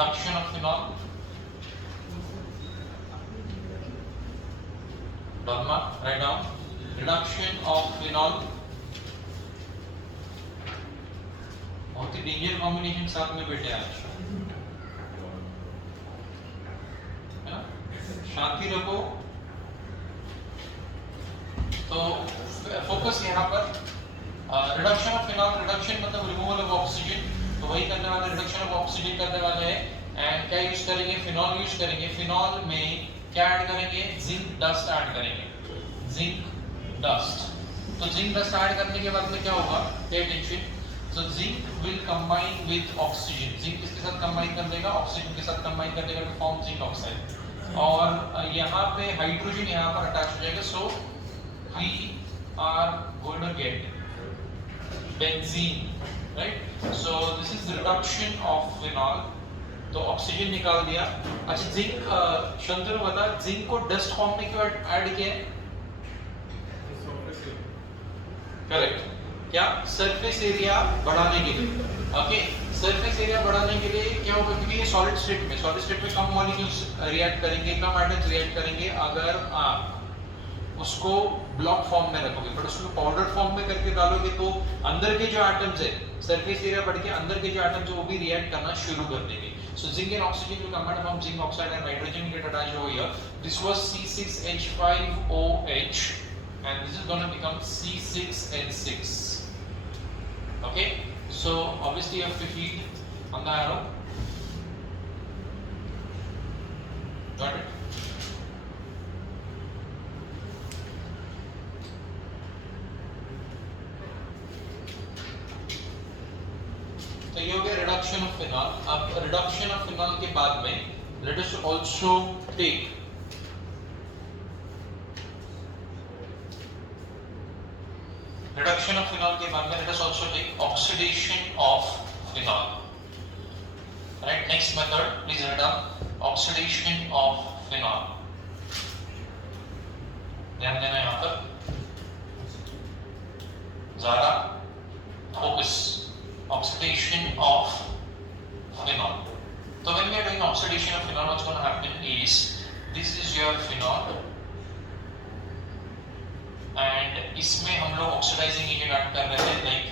reduction of phenol, dogma, write down, reduction of phenol, बहुत ही danger combination साथ में बैठे आज, है ना, शांति रखो। तो फोकस यहाँ पर रिडक्शन ऑफ फिनॉल, रिडक्शन मतलब रिमूवल ऑफ ऑक्सीजन, तो वही करने वाले, रिडक्शन ऑफ ऑक्सीजन करने वाले हैं। एंड क्या यूज करेंगे, फिनॉल यूज करेंगे। फिनॉल में क्या ऐड करेंगे, जिंक डस्ट ऐड करेंगे, जिंक डस्ट। तो जिंक डस्ट ऐड करने के बाद में क्या होगा, pay attention, so zinc will combine with oxygen, zinc किसके साथ कंबाइन कर देगा, ऑक्सीजन के साथ कंबाइन कर देगा, टू फॉर्म जिंक ऑक्साइड। और यहाँ पे हाइड्रोजन यहाँ पर अटैच हो जाएगा, सो we are going to get benzene, right? So this is the reduction of phenol. तो ऑक्सीजन निकाल दिया। अच्छा जिंक, शंकर बता, जिंक को डस्ट फॉर्म में क्यों ऐड किया है? करेक्ट, क्या सरफेस एरिया बढ़ाने के लिए। ओके, सरफेस एरिया बढ़ाने के लिए क्या होगा, क्योंकि ये सॉलिड स्टेट में कम मॉलिक्यूल्स रिएक्ट करेंगे, कम एटम्स रिएक्ट करेंगे अगर आप उसको ब्लॉक फॉर्म में रखोगे। बट उसको पाउडर फॉर्म में करके डालोगे तो अंदर के जो एटम्स है, सरफेस एरिया बढ़ के अंदर के जो एटम्स है वो भी रिएक्ट करना शुरू कर देंगे। So zinc and oxygen will combine from zinc oxide and hydrogen get attached over here. This was C6H5OH and this is going to become C6H6. Okay, so obviously you have to feed on the arrow. Got it? तो ये हो गया reduction of phenol. अब reduction of phenol के बाद में let us also take reduction of phenol के बाद में let us also take oxidation of phenol. Right, next method please write down oxidation of phenol. ध्यान देना यहाँ पर, ज़रा focus, oxidation of phenol. So when we are doing oxidation of phenol, what's going to happen is this is your phenol and इसमें हम लोग oxidising agent add कर रहे हैं लाइक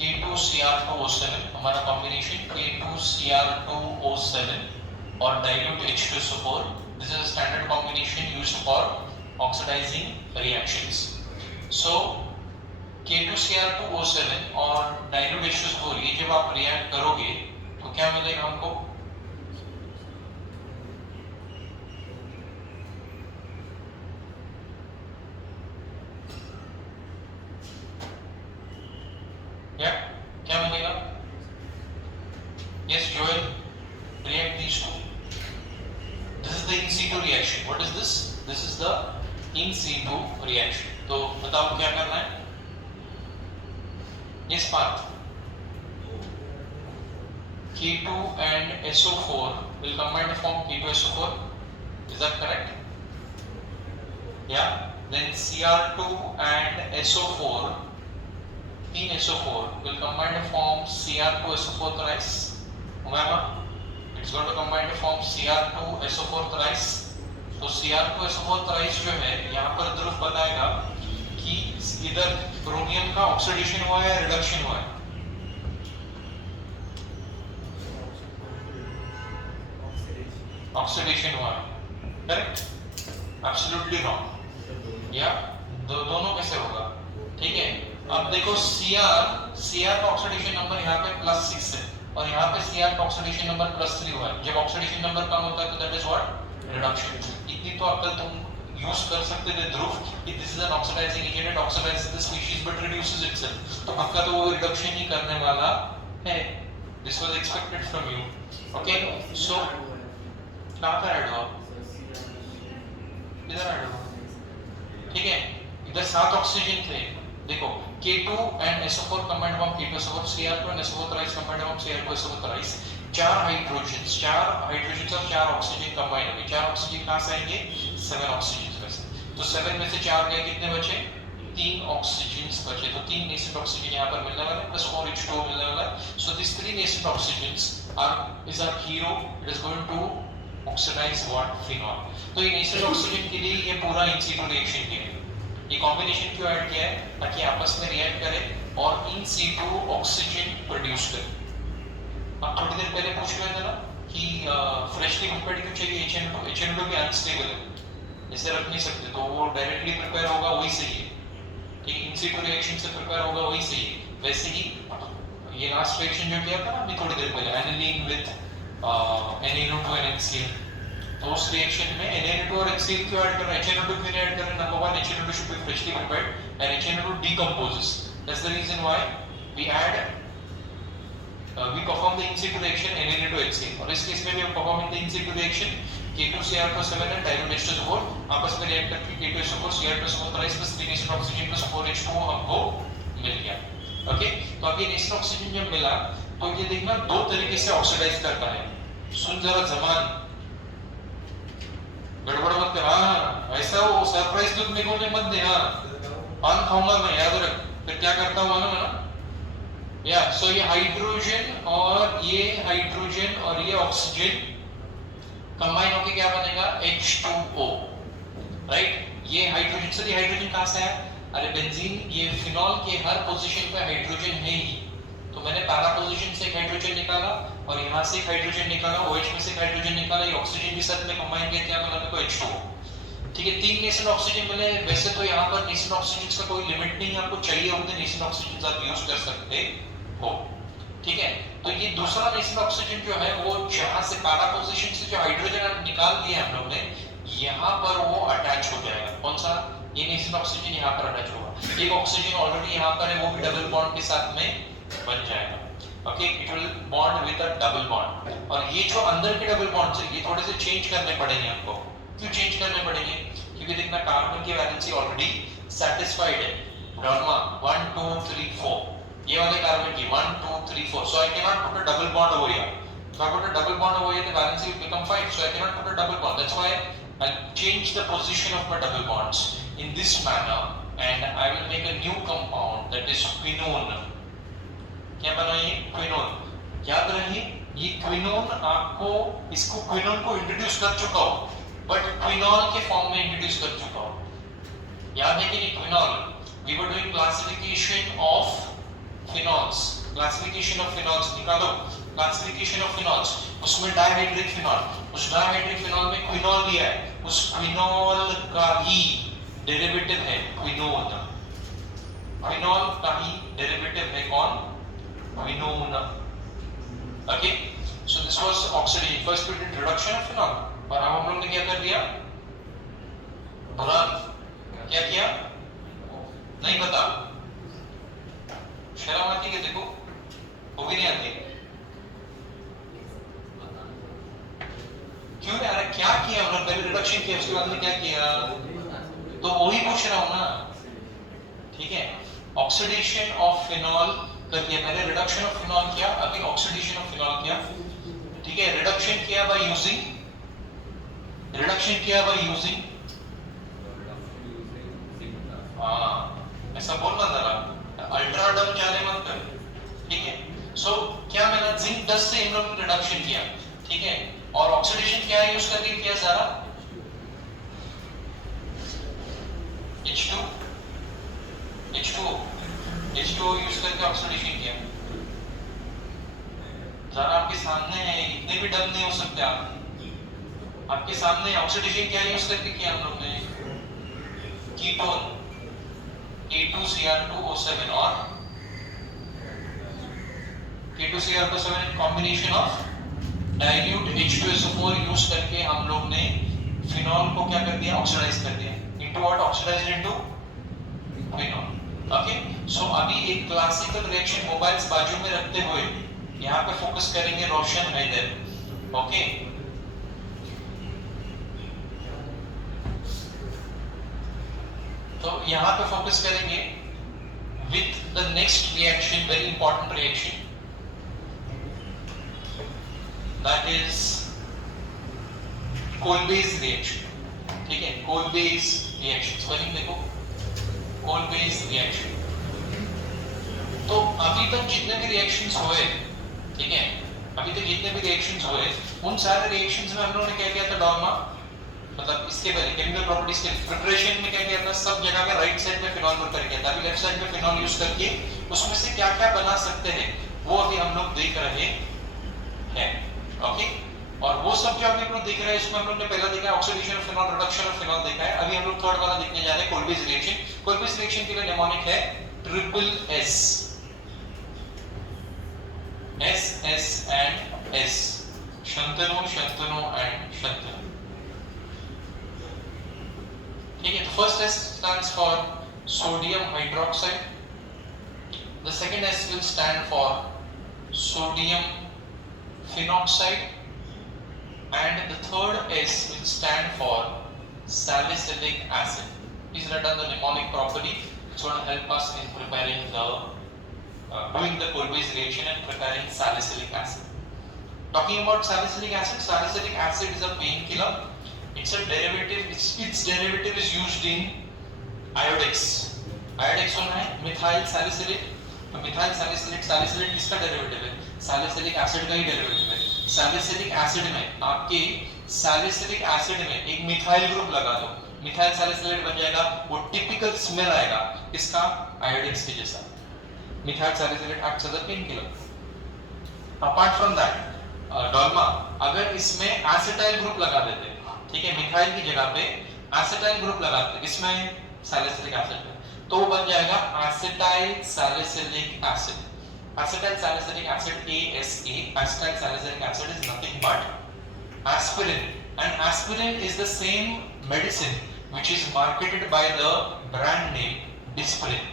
K2Cr2O7, हमारा कॉम्बिनेशन K2Cr2O7 और dilute H2SO4. This is a standard combination used for oxidizing reactions. So K2Cr2O7 और dilute H2SO4 ये जब आप रिएक्ट करोगे तो क्या मिलेगा हमको, क्या मिलेगा? Yes, Joel, react these two. This is the in situ reaction. What is this? This is the in situ reaction. तो बताओ क्या करना है? Yes, Parth. K2 and SO4 will combine to form K2SO4. Is that correct? Yeah. Then Cr2 and SO4, in SO4 will combine to form Cr2SO4 thrice. Remember, it's going to combine to form Cr2SO4 thrice. तो Cr2SO4 thrice जो है यहाँ पर ध्रुव बताएगा कि इधर ब्रोमियम का oxidation हुआ है या रिडक्शन हुआ है। ऑक्सीडेशन हुआ है, करेक्ट? Absolutely wrong. या दोनों कैसे होगा, ठीक है? अब देखो Cr का ऑक्सीडेशन नंबर यहाँ पे +6 है और यहाँ पे Cr का ऑक्सीडेशन नंबर +3 हुआ है। जब ऑक्सीडेशन नंबर कम होता है तो दैट इज व्हाट, रिडक्शन। इतनी तो अक्ल तुम यूज कर सकते थे ध्रुव कि this is an oxidising agent, it oxidises the species but reduces itself. तो आपका तो वो रिडक्शन ही करने वाला है। This was expected from you. Okay, so कहां पर ऐड हुआ, इधर ऐड हुआ, ठीक है? इधर 7 ऑक्सीजन थे। देखो K2 and SO4 combined from K2SO4, Cr2 and SO4 thrice combined from Cr2SO4 thrice। 4 hydrogens और 4 ऑक्सीजन कंबाइन होंगे। 4 ऑक्सीजन कहां से आएंगे, 7 ऑक्सीजन में से। तो 7 में से 4 गए, कितने बचे, तीन ऑक्सीजन्स बचे, तो तीन नेसेंट ऑक्सीजन यहाँ पर मिलने वाले प्लस 4H2O मिलने वाला है। So this three nascent oxygens is our hero, it is going to oxidize what, phenol. तो ये नेसेंट ऑक्सीजन के लिए ये पूरा इन सीटू रिएक्शन किया है, ये कॉम्बिनेशन क्यों ऐड किया है, ताकि आपस में रिएक्ट करे और इन सीटू ऑक्सीजन प्रोड्यूस करे। अब थोड़ी देर पहले पूछ रहे थे ना कि फ्रेशली प्रिपेयर्ड क्यों चाहिए, HNO2 भी अनस्टेबल है, इसे रख नहीं सकते, तो वो डायरेक्टली प्रिपेयर होगा वही सही है, ठीक, इन सीटू रिएक्शन से प्रिपेयर होगा वही सही है। वैसे ही ये लास्ट रिएक्शन जो किया था ना अभी थोड़ी देर पहले, aniline with NaNO2 and HCl, तो उस रिएक्शन में NaNO2 और HCl क्यों ऐड कर रहे हैं, HNO2 क्यों ऐड कर रहे हैं? Number one, HNO2 should be freshly prepared and HNO2 decomposes, that's the reason why we perform the in situ reaction NaNO2 HCl, और इस केस में भी हम perform the in situ reaction K2Cr+7 and dimethyl आपस में react करके K2SO4 Cr+4 thrice plus 3 nascent oxygen plus 4H2O हमको मिल गया। ओके, तो अब ये नेसेंट ऑक्सीजन जब मिला तो ये देखना दो तरीके से ऑक्सीडाइज करता है। सुन जरा जमान, गड़बड़ मत कर, हाँ ऐसा वो सरप्राइज दूध मेरे को मत दे, हाँ पान खाऊंगा मैं, याद रख, फिर क्या करता हूँ मालूम है ना। या सो ये हाइड्रोजन और ये ऑक्सीजन कंबाइन होके क्या बनेगा, H2O, राइट। ये हाइड्रोजन से, ये हाइड्रोजन कहां से आया, अरे बेंजीन, ये फिनॉल के हर पोजीशन पे हाइड्रोजन है ही, तो मैंने पैरा पोजीशन से एक हाइड्रोजन निकाला और यहाँ से एक हाइड्रोजन निकाला, OH में से एक हाइड्रोजन निकाला, ये ऑक्सीजन के साथ में कंबाइन किया, क्या मिला मेरे को, H2O। ठीक है, तीन नेसेंट ऑक्सीजन मिले। वैसे तो यहाँ पर नेसेंट ऑक्सीजन का कोई लिमिट नहीं है, आपको चाहिए उतने नेसेंट ऑक्सीजन आप यूज कर सकते हो, ठीक है। तो ये दूसरा नेसेंट ऑक्सीजन जो है वो जहां से पैरा पोजीशन से जो हाइड्रोजन निकाल लिया हम लोग ने, यहाँ पर वो अटैच हो जाएगा, कौन सा, ये नेसेंट ऑक्सीजन यहाँ पर अटैच होगा। एक ऑक्सीजन ऑलरेडी यहाँ पर है, वो भी डबल बॉन्ड के साथ में बन जाएगा, okay, it will bond with a double bond. और ये जो अंदर के डबल बॉन्ड्स है ये थोड़े से चेंज करने पड़ेंगे आपको। क्यों चेंज करने पड़ेंगे, क्योंकि देखना कार्बन की वैलेंसी ऑलरेडी सैटिस्फाइड है, नॉर्मा 1 2 3 4, ये वाले कार्बन की 1 2 3 4, so I cannot put a double bond over here. If I put a double bond over here, the valency will become 5, so I cannot put a double bond. That's why I change the position of my double bonds in this manner and I will make a new compound that is quinone. क्या बना ये, quinone. याद रहिए ये quinone, आपको इसको quinone को introduce कर चुका हूं, बट क्विनॉल के फॉर्म में इंट्रोड्यूस कर चुका हूं, याद है कि नहीं, quinol. We were doing classification of phenols, classification of phenols निकालो, क्लासिफिकेशन ऑफ फिनॉल्स, उसमें डाइहाइड्रिक फिनॉल, उस डाइहाइड्रिक फिनॉल में क्विनॉल लिया है, उस क्विनॉल का ही डेरिवेटिव है क्विनोन, क्विनॉल का ही डेरिवेटिव है कौन, quinone. Okay, so this was oxidation, first we did reduction of phenol, और अब हम लोग ने क्या कर दिया, पूरा क्या किया, नहीं पता, शर्म आती है, देखो वो भी नहीं आती, क्यों यार, क्या किया हम लोग, पहले रिडक्शन किया उसके बाद में क्या किया, तो वही पूछ रहा हूं ना, ठीक है। ऑक्सीडेशन ऑफ फिनॉल कर दिया, पहले रिडक्शन ऑफ फिनॉल किया, अभी ऑक्सीडेशन ऑफ फिनॉल किया, ठीक है। रिडक्शन किया बाय यूजिंग, ऐसा बोलना जरा, अल्ट्रा डम जाने मत कर, ठीक है। सो क्या मैंने जिंक 10 से इन लोग रिडक्शन किया, ठीक है, और ऑक्सीडेशन क्या यूज करके किया सारा, H2O यूज करके ऑक्सीडेशन किया, जरा आपके सामने है, इतने भी डम नहीं हो सकते आप, आपके सामने ऑक्सीडेशन क्या यूज करके किया हम लोग ने, कीटोन K2Cr2O7 और K2Cr2O7 combination of dilute H2SO4 use करके हम लोग ने फिनॉल को क्या कर दिया, ऑक्सीडाइज कर दिया, into what, oxidised into phenol. Okay, so अभी एक क्लासिकल रिएक्शन मोबाइल्स बाजू में रखते हुए यहाँ पे फोकस करेंगे रोशन हैदर, ओके। तो यहाँ पे फोकस करेंगे with the next reaction, very important reaction, that is Kolbe's reaction, ठीक है। कोलबेज रिएक्शन स्पेलिंग देखो, कोलबेज रिएक्शन। तो अभी तक जितने भी रिएक्शंस हुए, ठीक है, अभी तक जितने भी रिएक्शंस हुए उन सारे रिएक्शंस में हम लोगों ने क्या किया था डॉर्मा, मतलब इसके पहले केमिकल प्रॉपर्टीज के प्रिपरेशन में क्या किया था, सब जगह पे राइट साइड में फिनॉल प्रिपेयर किया था। अभी लेफ्ट साइड में फिनॉल यूज करके उसमें से क्या क्या बना सकते हैं वो अभी हम लोग देख रहे हैं। ओके, और वो सब जो अभी हम लोग देख रहे हैं इसमें हम लोग ने पहला देखा oxidation of phenol, reduction of phenol देखा है। अभी हम लोग थर्ड वाला देखने जा रहे हैं कोलबेज रिएक्शन। कोलबेज रिएक्शन के लिए निमोनिक है triple S, S S and S, Shantanu Shantanu and Shantanu. ठीक है, तो first S stands for sodium hydroxide, the second S will stand for sodium phenoxide, and the third S will stand for salicylic acid. Please write down the mnemonic properly. It's going to help us in preparing the doing the Kolbe's reaction and preparing salicylic acid. Talking about salicylic acid is a painkiller. It's a derivative. Its derivative is used in Iodex. Iodex होना है methyl salicylate. तो methyl salicylate, salicylate किसका derivative है? Salicylic acid का ही derivative है। Salicylic acid में आपके सैलिसिलिक एसिड में एक मिथाइल ग्रुप लगा दो, मिथाइल सैलिसिलेट बन जाएगा। वो टिपिकल स्मेल आएगा किसका? आयोडेक्स के जैसा। Methyl salicylate acts as a painkiller. Apart from that डोल्मा, अगर इसमें एसिटाइल ग्रुप लगा देते, ठीक है, मिथाइल की जगह पे एसिटाइल ग्रुप लगाते इसमें सैलिसिलिक एसिड में, तो बन जाएगा acetyl salicylic acid. Acetyl salicylic acid ASA, acetyl salicylic acid is nothing but aspirin, and aspirin is the same medicine which is marketed by the brand name Disprin,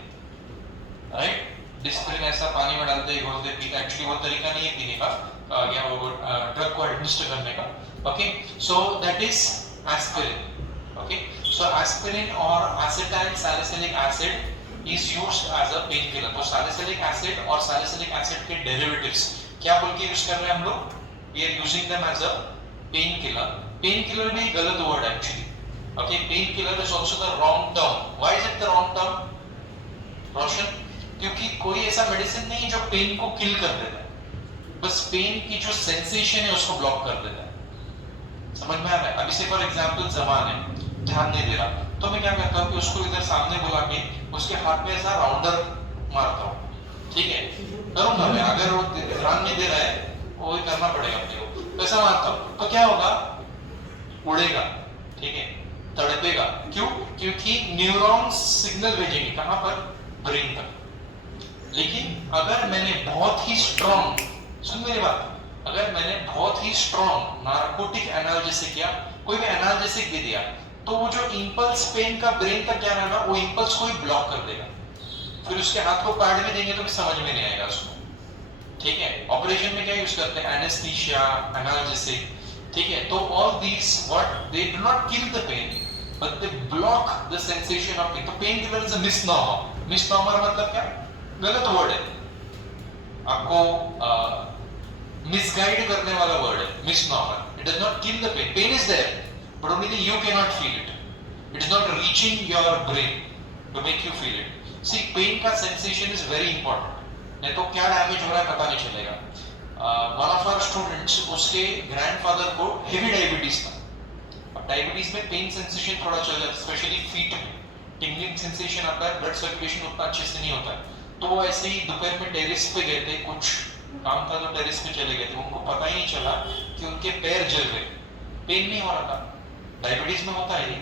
right? Disprin ऐसा पानी में डालते ही बोलते पीते, एक्चुअली वो तरीका नहीं है पीने का या वो ड्रग को एडमिनिस्टर करने का। Okay, so that is aspirin. Okay, so aspirin or acetyl salicylic acid is used as a painkiller. तो salicylic acid और salicylic acid के derivatives क्या बोल के यूज कर रहे हैं हम लोग? We are using them as a painkiller. Painkiller भी गलत word actually. Okay, painkiller is also the wrong term. Why is it the wrong term? रोशन, क्योंकि कोई ऐसा मेडिसिन नहीं है जो पेन को किल कर देता है, बस पेन की जो सेंसेशन है उसको ब्लॉक कर देता है। समझ में आ रहा है? अभी से फॉर एग्जांपल जबान है, ध्यान नहीं दे रहा, तो मैं क्या करता हूँ कि उसको इधर सामने बुला के उसके हाथ में ऐसा राउंडर मारता हूँ। ठीक है, करूंगा मैं, अगर वो ध्यान नहीं दे रहा है वो ही करना पड़ेगा अपने को। ऐसा मारता हूँ तो क्या होगा? उड़ेगा, ठीक है, तड़पेगा। क्यों? क्योंकि न्यूरॉन्स सिग्नल भेजेंगे कहां पर? ब्रेन तक। लेकिन अगर मैंने बहुत ही स्ट्रॉन्ग, सुन मेरी बात, अगर मैंने बहुत ही स्ट्रॉन्ग नार्कोटिक एनाल्जेसिक या कोई भी एनाल्जेसिक दे दिया, तो वो जो इंपल्स पेन का ब्रेन तक जा रहा है ना, वो इंपल्स को ही ब्लॉक कर देगा। फिर उसके हाथ को काट भी देंगे तो भी समझ में नहीं आएगा उसको। ठीक है, ऑपरेशन में क्या यूज करते हैं? Anaesthesia, analgesic. ठीक है, तो all these what they do not kill the pain but they block the sensation of pain. तो pain killer is a misnomer. Misnomer मतलब क्या? गलत वर्ड है, आपको मिसगाइड करने वाला वर्ड है misnomer. It does not kill the pain, pain is there but only you cannot feel it. It is not reaching your brain to make you feel it. See, pain का sensation is very important. नहीं तो क्या damage हो रहा है पता नहीं चलेगा। one of our students, उसके grandfather को heavy diabetes था। अब diabetes में pain sensation थोड़ा चल जाता है, especially feet में tingling sensation आता है, blood circulation उतना अच्छे से नहीं होता है। तो वो ऐसे ही दोपहर में टेरेस पे गए थे, कुछ काम था तो टेरेस पे चले गए थे, उनको पता ही नहीं चला कि उनके पैर जल गए, पेन नहीं हो रहा था। डायबिटीज में होता है।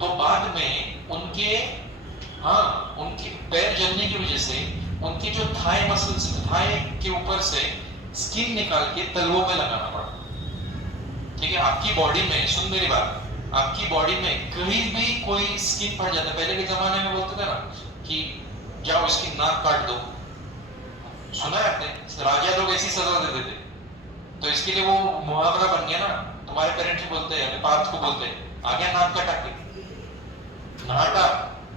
तो बाद में उनके उनके पैर जलने की वजह से उनकी जो थाई मसल्स, थाई के ऊपर से स्किन निकाल के तलवों पे लगाना पड़ा। ठीक है, आपकी बॉडी में, सुन मेरी बात, आपकी बॉडी में कहीं भी कोई स्किन फट जाता है, पहले के जमाने में बोलते थे ना कि जाओ इसकी नाक काट दो, सुना है आपने? राजा लोग ऐसी सजा देते थे। तो इसके लिए वो मुहावरा बन गया ना, तुम्हारे पेरेंट्स बोलते हैं, पार्थ को बोलते हैं, आ गया नाक कटा के, नहाटा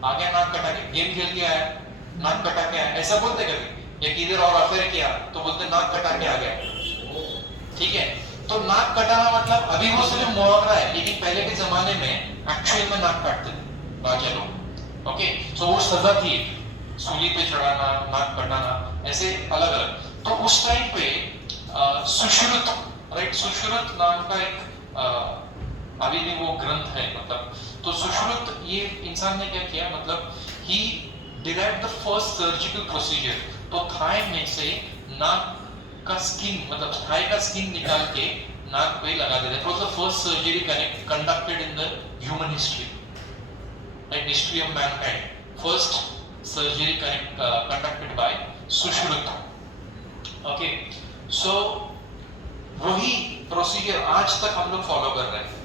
आ गया नाक कटा के, गेम खेल के आया नाक कटा के आया, ऐसा बोलते कभी? या किधर और अफेयर किया तो बोलते नाक कटा के आ गया। ठीक है, तो नाक कटाना मतलब अभी वो सिर्फ मुहावरा है, लेकिन पहले के जमाने में एक्चुअल में नाक काटते थे राजा लोग। ओके, सो वो सजा थी, सूली पे चढ़ाना, नाक कटाना, ऐसे अलग अलग। तो उस टाइम पे सुश्रुत, राइट, सुश्रुत नाम का एक अभी भी वो ग्रंथ है, मतलब तो सुश्रुत ये इंसान ने क्या किया, मतलब ही derived the first surgical procedure. तो थाई में से नाक का स्किन, मतलब थाई का स्किन निकाल के नाक पे लगा देते। It was the first surgery conducted in the human history, right, history of mankind, first surgery conducted by Sushruta. Okay, so वही प्रोसीजर आज तक हम लोग फॉलो कर रहे हैं।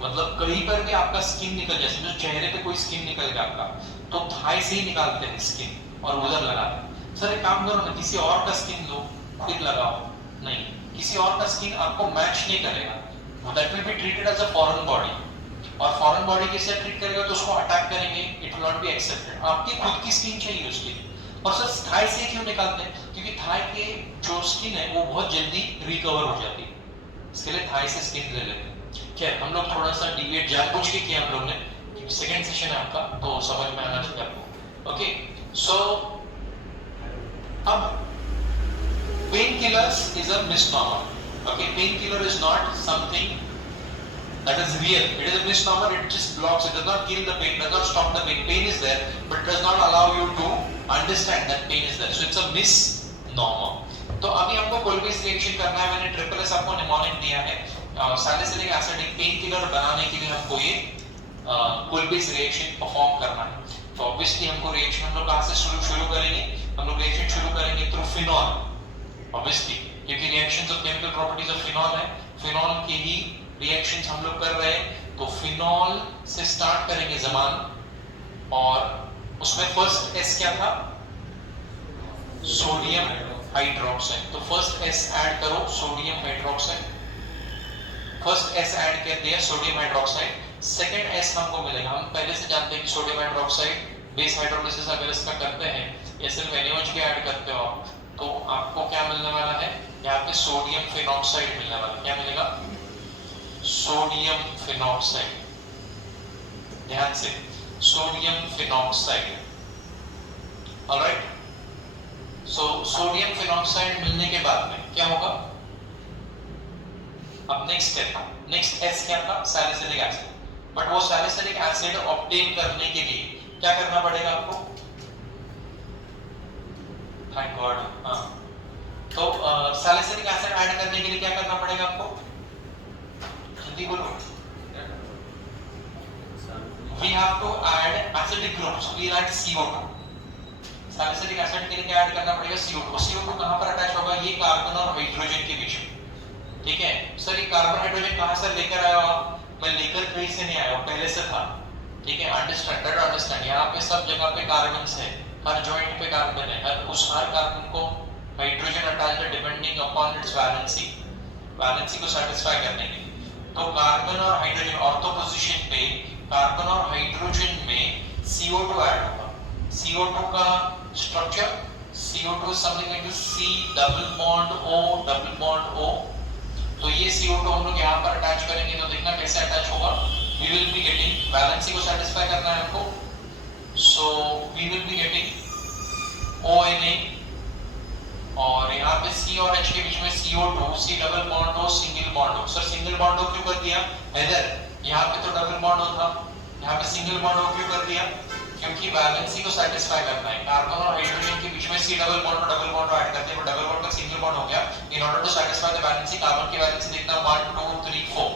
मतलब कहीं पर भी आपका स्किन निकल जाए, समझो चेहरे पे कोई स्किन निकल गया आपका, तो थाई से ही निकालते हैं स्किन और उधर लगाते हैं। सर एक काम करो ना, किसी और का स्किन लो फिर लगाओ, नहीं, किसी और का स्किन आपको मैच नहीं करेगा, that will be treated as a foreign body, और फॉरेन बॉडी कैसे ट्रीट करेगा, तो उसको अटैक करेंगे, it will not be accepted. आपकी खुद की स्किन चाहिए उसके लिए। और सर थाई से क्यों निकालते हैं, क्योंकि थाई के जो स्किन है वो बहुत जल्दी रिकवर हो जाती है, इसके लिए थाई से स्किन ले लेते हैं। क्या हम लोग थोड़ा सा डिबेट जानबूझ के किया हम लोग ने, क्योंकि सेकंड सेशन है आपका, तो समझ में आना चाहिए आपको। ओके, सो अब painkillers is a misnomer. Okay, pain killer is not something that is real, it is a misnomer, it just blocks, it does not kill the pain, does not stop the pain. Pain is there but does not allow you to understand that pain is there, so it's a misnomer. तो अभी हमको कोल्बेस reaction करना है। मैंने triple S आपको mnemonic दिया है, salicylic acid एक पेन किलर बनाने के लिए हमको ये कोल्बेस रिएक्शन परफॉर्म करना है। तो ऑब्वियसली हमको रिएक्शन हम लोग कहां से शुरू करेंगे, हम लोग रिएक्शन शुरू करेंगे थ्रू फिनॉल, ऑब्वियसली, क्योंकि reactions of chemical properties of phenol है, फिनॉल के ही रिएक्शंस हम लोग कर रहे हैं। तो फिनॉल से स्टार्ट करेंगे जमान, और उसमें फर्स्ट एस क्या था, सोडियम हाइड्रोक्साइड। तो फर्स्ट एस ऐड करो, sodium hydroxide, first S add कर दिया, सोडियम हाइड्रोक्साइड। सेकंड एस हमको मिलेगा, हम पहले से जानते हैं कि सोडियम हाइड्रोक्साइड बेस हाइड्रोलिसिस अगर इसका करते हैं या सिर्फ NaOH के ऐड करते हो आप, तो आपको क्या मिलने वाला है, यहाँ पे सोडियम फिनॉक्साइड मिलने वाला है। क्या मिलेगा, सोडियम फिनॉक्साइड, ध्यान से, sodium phenoxide, alright. So sodium phenoxide मिलने के बाद में क्या होगा, अब नेक्स्ट स्टेप, नेक्स्ट एस क्या था, सैलिसिलिक एसिड। बट वो सैलिसिलिक एसिड ऑब्टेन करने के लिए क्या करना पड़ेगा आपको, थैंक गॉड, हाँ, तो सैलिसिलिक एसिड ऐड करने के लिए क्या करना पड़ेगा आपको, जल्दी बोलो, we have to add acidic groups, we add CO2। Salicylic acid के लिए क्या ऐड करना पड़ेगा, CO2। CO2 कहां पर अटैच होगा, ये कार्बन और हाइड्रोजन के बीच में, ठीक है। सर ये कार्बन हाइड्रोजन कहां से लेकर आया हो, मैं लेकर कहीं से नहीं आया हूं, पहले से था, ठीक है। अंडरस्टैंड, दैट अंडरस्टैंड, यहाँ पे सब जगह पे कार्बन है, हर जॉइंट पे कार्बन है, हर कार्बन को हाइड्रोजन अटैच है depending upon its valency, valency को सेटिस्फाई करने के लिए। तो कार्बन और हाइड्रोजन ऑर्थो पोजीशन पे, कार्बन और हाइड्रोजन में CO2 ऐड होगा। CO2 का structure, CO2 something like C double bond O। तो ये CO2 हम लोग यहाँ पर अटैच करेंगे, तो देखना कैसे अटैच होगा, we will be getting, valency को सेटिस्फाई करना है हमको, so we will be getting ONA, और यहाँ पे C और H के बीच में CO2, C double bond O, single bond O। Sir single bond O क्यों कर दिया, इधर यहाँ पे तो डबल बॉन्ड O था, यहाँ पे सिंगल बॉन्ड O क्यों कर दिया, क्योंकि वैलेंसी को सेटिस्फाई करना है। कार्बन और हाइड्रोजन के बीच में C डबल बॉन्ड और डबल बॉन्ड ऐड करते हैं, वो डबल बॉन्ड का सिंगल बॉन्ड हो गया। In order to satisfy the valency, carbon की वैलेंसी देखना 1 2 3 4,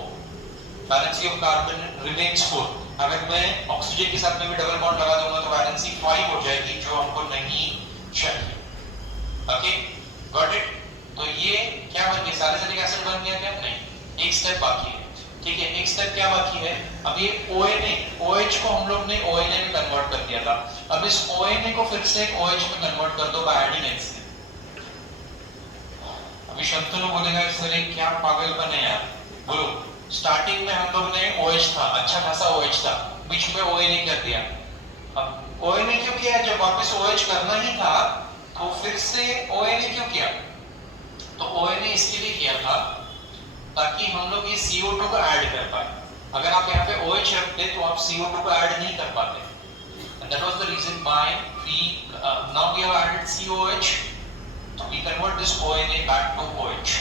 वैलेंसी ऑफ कार्बन रिमेन्स 4। अगर मैं ऑक्सीजन के साथ में भी डबल बॉन्ड लगा दूंगा तो वैलेंसी 5 हो जाएगी, जो हमको नहीं चाहिए। Okay, got it. तो ये क्या बन गया, सैलिसिलिक एसिड बन गया क्या, नहीं, एक स्टेप बाकी है, ठीक है। एक स्टेप क्या बाकी है, अब ये ONA, OH को हम लोग ने ONA में कन्वर्ट कर दिया था, अब इस ONA को फिर से OH में कन्वर्ट कर दो बाय एडिंग X। अभी शंतनु बोलेगा सर क्या पागलपन है यार, बोलो, स्टार्टिंग में हम लोग ने OH था, अच्छा खासा OH था, बीच में ONA कर दिया। अब ONA क्यों किया, जब वापस OH करना ही था तो फिर से ONA क्यों किया, तो ONA इसके लिए किया था ताकि हम लोग ये CO2 को ऐड कर पाए। अगर आप यहाँ पे OH रखते तो आप CO2 को ऐड नहीं कर पाते, and that was the reason why we now we have added COH, so we convert this ONA back to OH.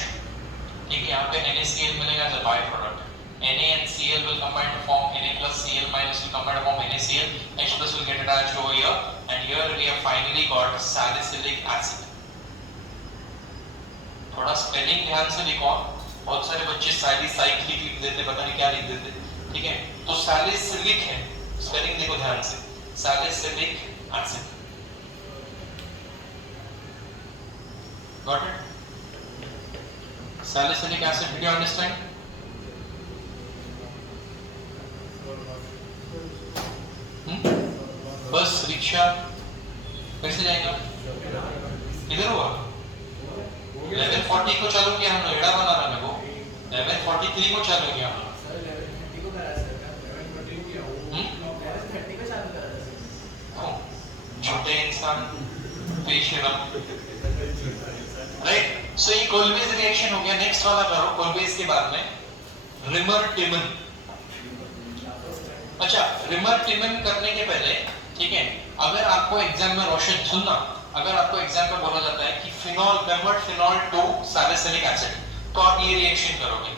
ठीक है, यहाँ पे NaCl मिलेगा as a byproduct. Na and Cl will combine to form Na plus Cl minus will combine to form NaCl. H plus will get attached over here, and here we have finally got salicylic acid. थोड़ा spelling ध्यान से लिखो, बहुत सारे बच्चे cyclic लिख देते, पता नहीं क्या लिख देते, ठीक है? तो सैलिसिलिक है, स्पेलिंग देखो ध्यान से, salicylic acid. Got it? Salicylic acid, did you understand? बस रिक्शा कैसे जाएगा? इधर हुआ 1140 को चालू किया हमने, एड़ा बना रहा मेरे को 1143 को चालू किया हमने. छोटे इंसान पेशेवर, राइट? सो ये कोल्बेज रिएक्शन हो गया. नेक्स्ट वाला करो कोल्बेज के बाद में रिमर टिमन. अच्छा, रिमर टिमन करने के पहले, ठीक है, अगर आपको एग्जाम में रोशन सुनना, अगर आपको एग्जाम में बोला जाता है कि phenol convert phenol to salicylic acid, तो आप ये रिएक्शन करोगे.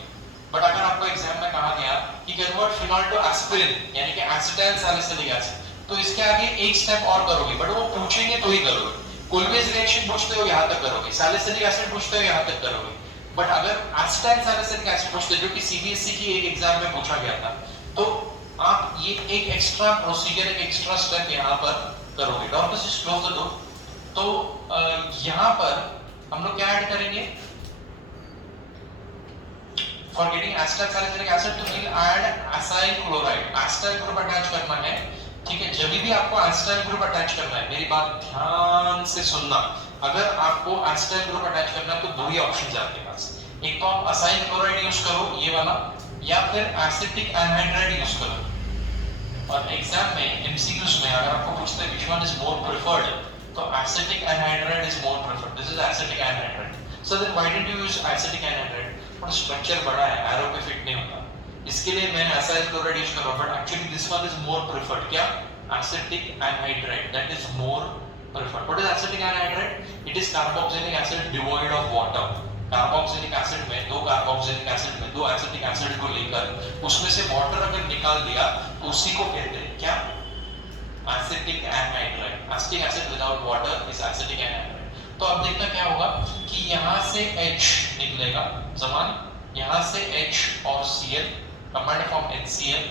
बट अगर आपको एग्जाम में कहा गया कि कन्वर्ट फिनॉल टू एस्पिरिन यानी कि एसिटाइल सैलिसिलिक एसिड, तो इसके आगे एक स्टेप और करोगे, बट वो पूछेंगे तो ही करोगे. कोल्बेज रिएक्शन पूछते हो यहाँ तक करोगे, सैलिसिलिक एसिड पूछते हो यहाँ तक करोगे. बट अगर एसिटाइल सैलिसिलिक एसिड पूछते, जो कि सीबीएसई की एक एग्जाम में पूछा गया था, तो आप ये एक एक्स्ट्रा प्रोसीजर, एक एक्स्ट्रा स्टेप यहाँ पर करोगे. Doctor just close the door. तो यहाँ पर हम लोग क्या ऐड करेंगे? For getting acetyl salicylic acid तो will add acyl chloride. Acetyl group attach करना है, ठीक है? जब भी आपको एसिटाइल ग्रुप अटैच करना है, मेरी बात ध्यान से सुनना, अगर आपको एसिटाइल ग्रुप अटैच करना है तो दो ही ऑप्शन है आपके पास. एक तो आप एसाइल क्लोराइड यूज करो, ये वाला, या फिर एसिटिक एनहाइड्राइड यूज करो. और एग्जाम में एमसीक्यूज में अगर आपको पूछते हैं which one is more preferred, तो acetic anhydride is more preferred. This is acetic anhydride. So then why did you use acetic anhydride? और स्ट्रक्चर बड़ा है, एरो पे फिट नहीं होता, इसके लिए मैंने एसाइल क्लोराइड यूज करा. But actually this one is more preferred. क्या? Acetic anhydride, that is more preferred. What is acetic anhydride? It is carboxylic acid devoid of water. Carboxylic acid में, दो कार्बोक्सिलिक एसिड में दो acetic acid को लेकर उसमें से वाटर अगर निकाल दिया तो उसी को कहते हैं क्या? Acetic anhydride. Acetic acid without water is acetic anhydride. तो अब देखना क्या होगा कि यहाँ से H निकलेगा समान, यहाँ से H और Cl कंबाइंड फॉर्म HCl,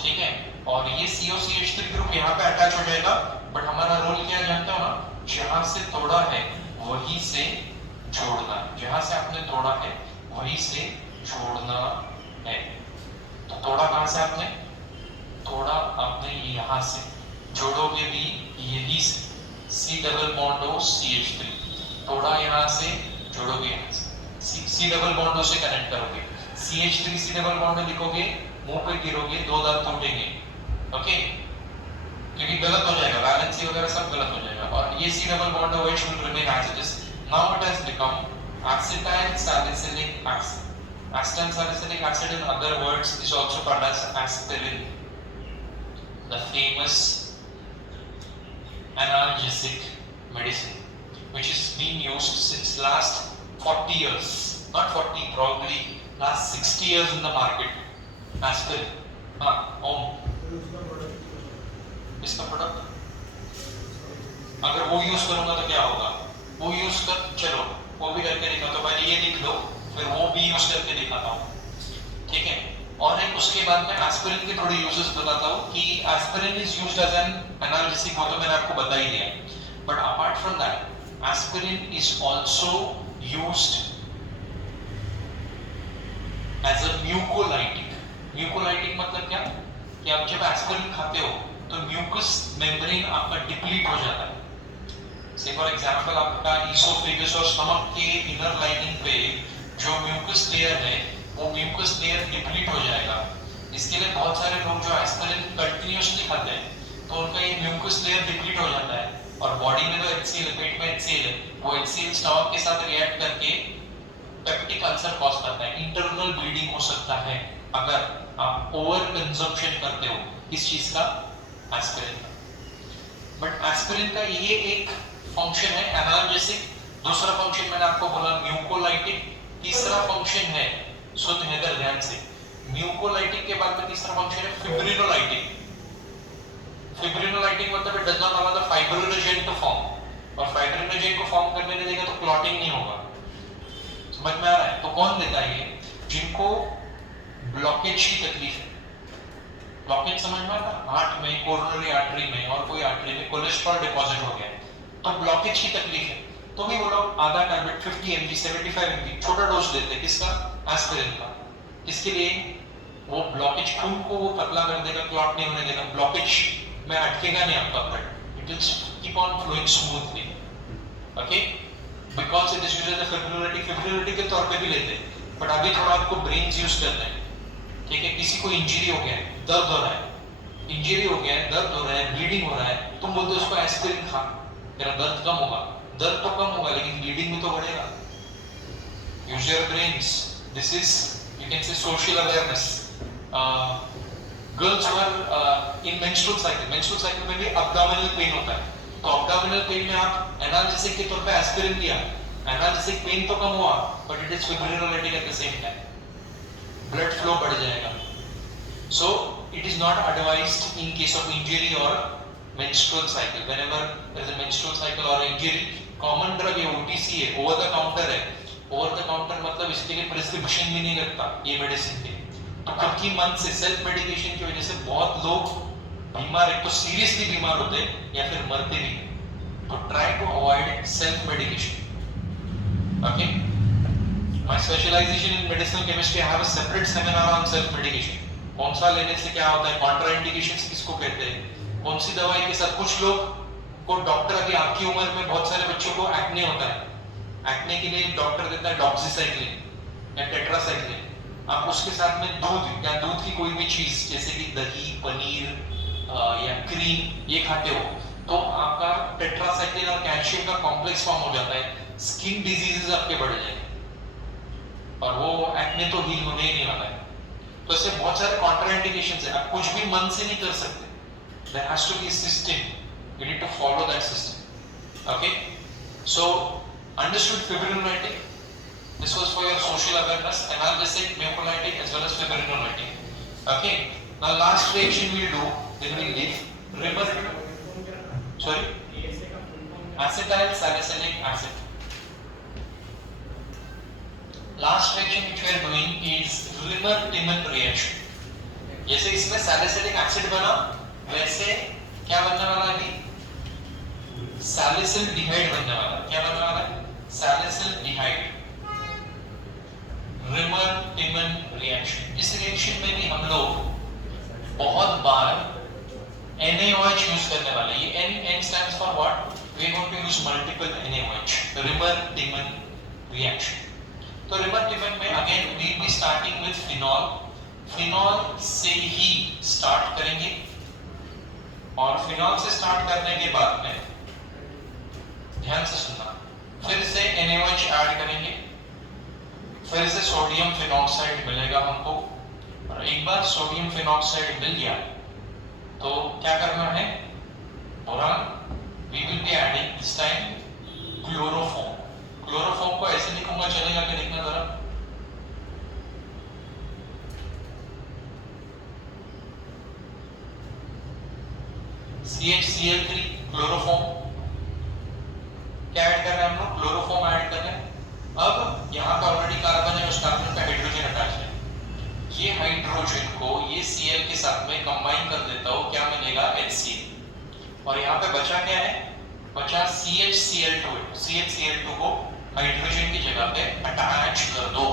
ठीक है? और ये COCH3 ग्रुप यहाँ पे अटैच हो जाएगा. बट हमारा रोल क्या है जानते हो ना? जहाँ से तोड़ा है वहीं से जोड़ना है. जहां से आपने तोड़ा है वहीं से जोड़ना है. तो तोड़ा कहां से आपने? तोड़ा आपने यहां से, जोड़ोगे भी यही से. C double bond O CH3, तोड़ा यहां से, जोड़ोगे यहां से. C डबल बॉन्ड O से कनेक्ट करोगे, CH3 C डबल बॉन्ड लिखोगे, मुंह पे गिरोगे, दो दांत टूटेंगे. ओके, क्योंकि गलत हो जाएगा, वैलेंसी वगैरह सब गलत हो जाएगा. और ये C double bond OH will remain as it is. Now it has become acetyl salicylic acid. Acetyl salicylic acid, in other words, is also called as aspirin, the famous analgesic medicine, which is being used since last 40 years, not 40, probably last 60 years in the market. Aspirin. इसका product अगर वो use करूंगा तो क्या होगा? वो use कर, चलो वो भी करके दिखा. तो पहले ये लिख लो, फिर वो भी यूज करके दिखाता हूँ, ठीक है? और एक उसके बाद में एस्पिरिन के थोड़े यूजेस बताता हूँ कि aspirin is used as an analgesic, वो तो मैंने आपको बता ही दिया. But apart from that aspirin is also used as a mucolytic. Mucolytic मतलब क्या? कि आप जब एस्पिरिन खाते हो तो म्यूकस मेम्ब्रेन आपका डिप्लीट हो जाता है. से फॉर एग्जांपल आपका इसोफेगस और स्टमक के इनर लाइनिंग पे जो म्यूकस लेयर है, वो म्यूकस लेयर डिप्लीट हो जाएगा. इसके लिए बहुत सारे लोग जो एस्पिरिन कंटिन्यूअसली खाते हैं तो उनका ये म्यूकस लेयर डिप्लीट हो जाता है. और बॉडी में तो HCl, पेट में HCl है, वो HCl स्टमक के साथ रिएक्ट करके पेप्टिक अल्सर कॉज करता है. इंटरनल ब्लीडिंग हो सकता है अगर आप ओवर कंजम्पशन करते हो. इस चीज का एस्पिरिन का। बट एस्पिरिन का ये एक फंक्शन है एनाल्जेसिक, दूसरा फंक्शन मैंने आपको बोला म्यूकोलाइटिक, तीसरा फंक्शन है, सुन हैदर ध्यान से, म्यूकोलाइटिक के बाद में तीसरा फंक्शन है फिब्रिनोलाइटिक। फिब्रिनोलाइटिक मतलब it does not allow the fibrinogen to form, और फाइब्रिनोजेन को फॉर्म करने नहीं देगा तो क्लॉटिंग नहीं होगा। समझ में आ रहा है? तो कौन लेता है ये? जिनको ब्लॉकेज की तकलीफ है। ब्लॉकेज समझ में आता है? हार्ट में, कोरोनरी आर्टरी में और कोई आर्टरी में कोलेस्ट्रॉल डिपॉजिट हो गया है, तो ब्लॉकेज की तकलीफ है, तो भी वो लोग आधा टैबलेट 50 mg 75 mg छोटा डोज देते हैं। किसका? एस्पिरिन का। किसके लिए? वो ब्लॉकेज खून को वो पतला कर देगा, क्लॉट नहीं होने देगा, ब्लॉकेज में अटकेगा नहीं आपका blood, it will keep on flowing smoothly. Okay, because it is used as a fibrinolytic के तौर पे भी लेते हैं, बट अभी थोड़ा आपको ब्रेन्स यूज करना है। ठीक है, किसी को इंजरी हो गया है, दर्द हो रहा है, इंजरी हो गया है, दर्द हो रहा है, ब्लीडिंग हो रहा है, तुम बोलते हो उसको एस्पिरिन खा, तेरा दर्द कम होगा। दर्द तो कम होगा लेकिन ब्लीडिंग भी तो बढ़ेगा। Use your brains, this is you can say social awareness. Girls were in menstrual cycle में भी अब्डोमिनल पेन होता है, तो अब्डोमिनल पेन में आप एनाल्जेसिक के तौर पे एस्पिरिन दिया, एनाल्जेसिक पेन तो कम हुआ but it is fibrinolytic at the same time, blood flow बढ़ जाएगा। So it is not advised in case of injury or menstrual cycle. Whenever there is a menstrual cycle or injury, common drug है, OTC है, over the counter है। over the counter मतलब इसके लिए prescription भी नहीं लगता ये मेडिसिन के। तो खुद की मन से सेल्फ मेडिकेशन की वजह से बहुत लोग बीमार, एक तो सीरियसली बीमार होते हैं या फिर मरते भी। तो try to avoid self medication. Okay, my specialization in medicinal chemistry, I have a separate seminar on self medication. कौन सा लेने से क्या होता है, कॉन्ट्राइंडिकेशंस किसको कहते हैं, कौन सी दवाई के साथ। कुछ लोग को डॉक्टर, अभी आपकी उम्र में बहुत सारे बच्चों को एक्ने होता है, एक्ने के लिए डॉक्टर देता है डॉक्सीसाइक्लिन या टेट्रासाइक्लिन, आप उसके साथ में दूध या दूध की कोई भी चीज जैसे कि दही, पनीर या क्रीम ये खाते हो तो आपका टेट्रासाइक्लिन और कैल्शियम का कॉम्प्लेक्स फॉर्म हो जाता है, स्किन डिजीजेस आपके बढ़ जाएंगे और वो एक्ने तो हील होने ही नहीं वाला है। तो ऐसे बहुत सारे कॉन्ट्राइंडिकेशंस है, आप कुछ भी मन से नहीं कर सकते, there has to be a system, you need to follow that system. Okay, so understood fibrinolytic, this was for your social awareness, analgesic, mucolytic as well as fibrinolytic. Okay, now last reaction we'll do, then we'll leave rimmer, sorry, acetyl salicylic acid. Last reaction which we are doing is Rimmer-Timon reaction. जैसे इसमें salicylic acid बना वैसे क्या बनने वाला है अभी, सैलिसिलडिहाइड बनने वाला है। क्या बनने वाला है? सैलिसिलडिहाइड। Rimmer-Timon reaction, इस रिएक्शन में भी हम लोग बहुत बार NaOH यूज करने वाले। ये N stands for what? We are going to use multiple NaOH. Rimmer-Timon reaction. तो Rimmer-Timon में again we be starting with phenol, phenol से ही स्टार्ट करेंगे और फिनॉल से स्टार्ट करने के बाद में ध्यान से सुनना, फिर से NaOH ऐड करेंगे, फिर से सोडियम फिनॉक्साइड मिलेगा हमको, और एक बार सोडियम फिनॉक्साइड मिल गया तो क्या करना है, बोरान we will be adding this time chloroform. Chloroform को ऐसे लिखूंगा, चलेगा कि देखना जरा, CHCl3 क्लोरोफॉर्म। क्या ऐड कर रहे हैं हम लोग? क्लोरोफॉर्म ऐड कर रहे हैं। अब यहाँ पे ऑलरेडी कार्बन है, उस कार्बन पे हाइड्रोजन अटैच है, ये हाइड्रोजन को ये Cl के साथ में कंबाइन कर देता हूँ, क्या मिलेगा? HCl। और यहाँ पे बचा क्या है? बचा CHCl2। CHCl2 को हाइड्रोजन की जगह पे अटैच कर दो।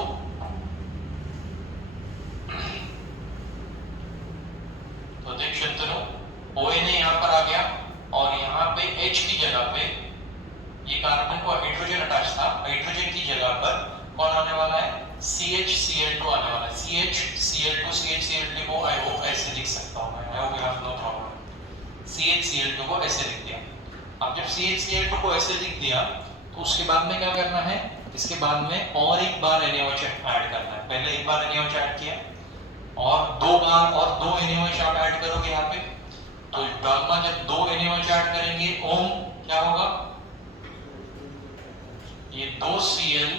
तो देख सकते हो ONA यहाँ पर आ गया और यहाँ पे H की जगह पे ये कार्बन को हाइड्रोजन अटैच था, हाइड्रोजन की जगह पर कौन आने वाला है? CHCl2 आने वाला है। CHCl2 CHCl2 को आई होप ऐसे लिख सकता हूँ मैं, I hope you have no problem. CHCl2 को ऐसे लिख दिया। अब जब CHCl2 को ऐसे लिख दिया तो उसके बाद में क्या करना है? इसके बाद में और एक बार NaOH ऐड करना है। पहले एक बार NaOH ऐड किया और दो बार और दो NaOH आप ऐड करोगे यहाँ पे, तो डॉल्मा जब 2 NaOH ऐड करेंगे ओम क्या होगा, ये 2 Cl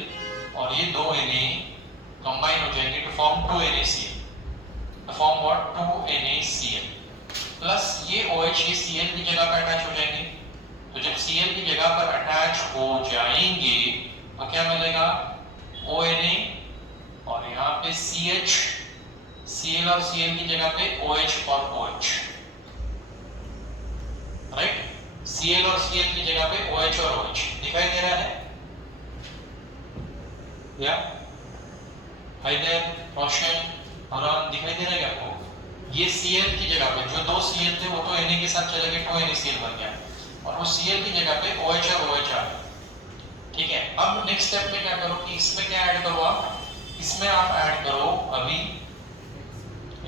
और ये 2 Na कंबाइन हो जाएंगे to form 2 NaCl, to form what 2 NaCl plus ये OH ये Cl की जगह पर अटैच हो जाएंगे। तो जब Cl की जगह पर अटैच हो जाएंगे तो क्या मिलेगा, ONA और यहाँ पे CH, Cl और Cl की जगह पे OH और OH, राइट। Cl और Cl की जगह पे OH और OH दिखाई दे रहा है या हैदर, रोशन, हरान दिखाई दे रहा है आपको। ये Cl की जगह पे जो 2 Cl थे वो तो Na के साथ चले गए, 2 NaCl बन गया और वो Cl की जगह पे OH और OH आ गया, ठीक है। अब नेक्स्ट स्टेप में क्या करो कि इसमें क्या ऐड करो, आप इसमें आप ऐड करो अभी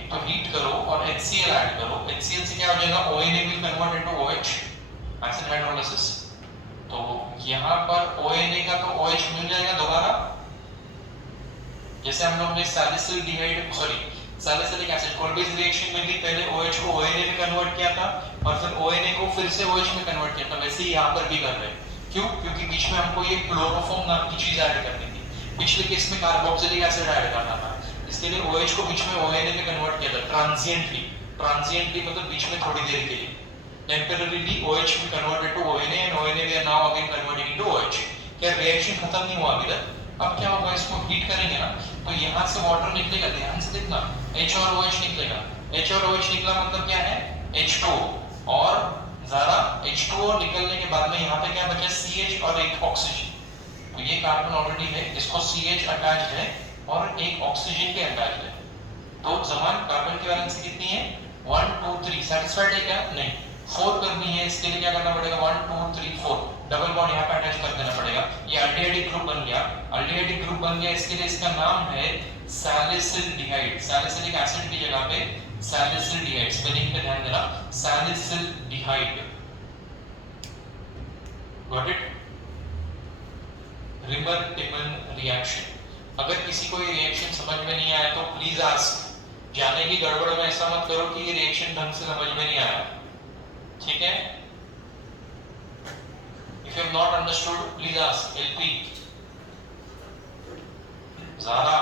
एक तो हीट करो और HCl ऐड करो। HCl से क्या हो जाएगा, ONA will convert into OH, acid hydrolysis. तो यहाँ पर ONA का तो OH मिल जाएगा दोबारा, जैसे हम लोग ने सैलिसिलडिहाइड सैलिसिलिक एसिड कोल्बेज रिएक्शन में भी पहले OH को ONA में कन्वर्ट किया था और फिर ONA को फिर से OH में कन्वर्ट किया था, वैसे ही यहाँ पर भी कर रहे हैं। क्यों, क्योंकि बीच में हमको ये क्लोरोफॉर्म नाम की चीज ऐड करनी थी, पिछले केस में कार्बोक्सिलिक एसिड ऐड करना था, इसके लिए OH को बीच में ONA में कन्वर्ट किया था ट्रांजिएंटली मतलब बीच में थोड़ी देर के लिए, टेम्परेरीली OH में converted to ONA and ONA we are now again converting into OH। क्या रिएक्शन खत्म नहीं हुआ अभी तक, अब क्या होगा, इसको हीट करेंगे ना तो यहाँ से वाटर निकलेगा, ध्यान से देखना, H और OH निकलेगा। H और OH निकला मतलब क्या है, H2 और जरा H2O निकलने के बाद में यहाँ पे क्या बचा, CH और एक ऑक्सीजन। तो ये कार्बन ऑलरेडी है, इसको CH अटैच है और एक ऑक्सीजन के अटैच है। तो समान कार्बन की वैलेंसी कितनी है, 1 2 3, सेटिस्फाइड है क्या, नहीं, 4 करनी है, इसके लिए क्या करना पड़ेगा, 1 2 3 4 डबल बॉन्ड यहाँ पे अटैच कर देना पड़ेगा। ये अल्डिहाइड ग्रुप बन गया, अल्डिहाइड ग्रुप बन गया, इसके लिए इसका नाम है सैलिसिलडिहाइड। सैलिसिलिक एसिड की जगह पे सैलिसिलडिहाइड, स्पेलिंग पे ध्यान देना, सैलिसिलडिहाइड, गॉट इट। रिमर-टिमन रिएक्शन, अगर किसी को ये रिएक्शन समझ में नहीं आया तो प्लीज आस्क, जाने की गड़बड़ में ऐसा मत करो कि ये रिएक्शन ढंग से समझ में नहीं आया, ठीक है। If you have not understood, please ask LP, Zara,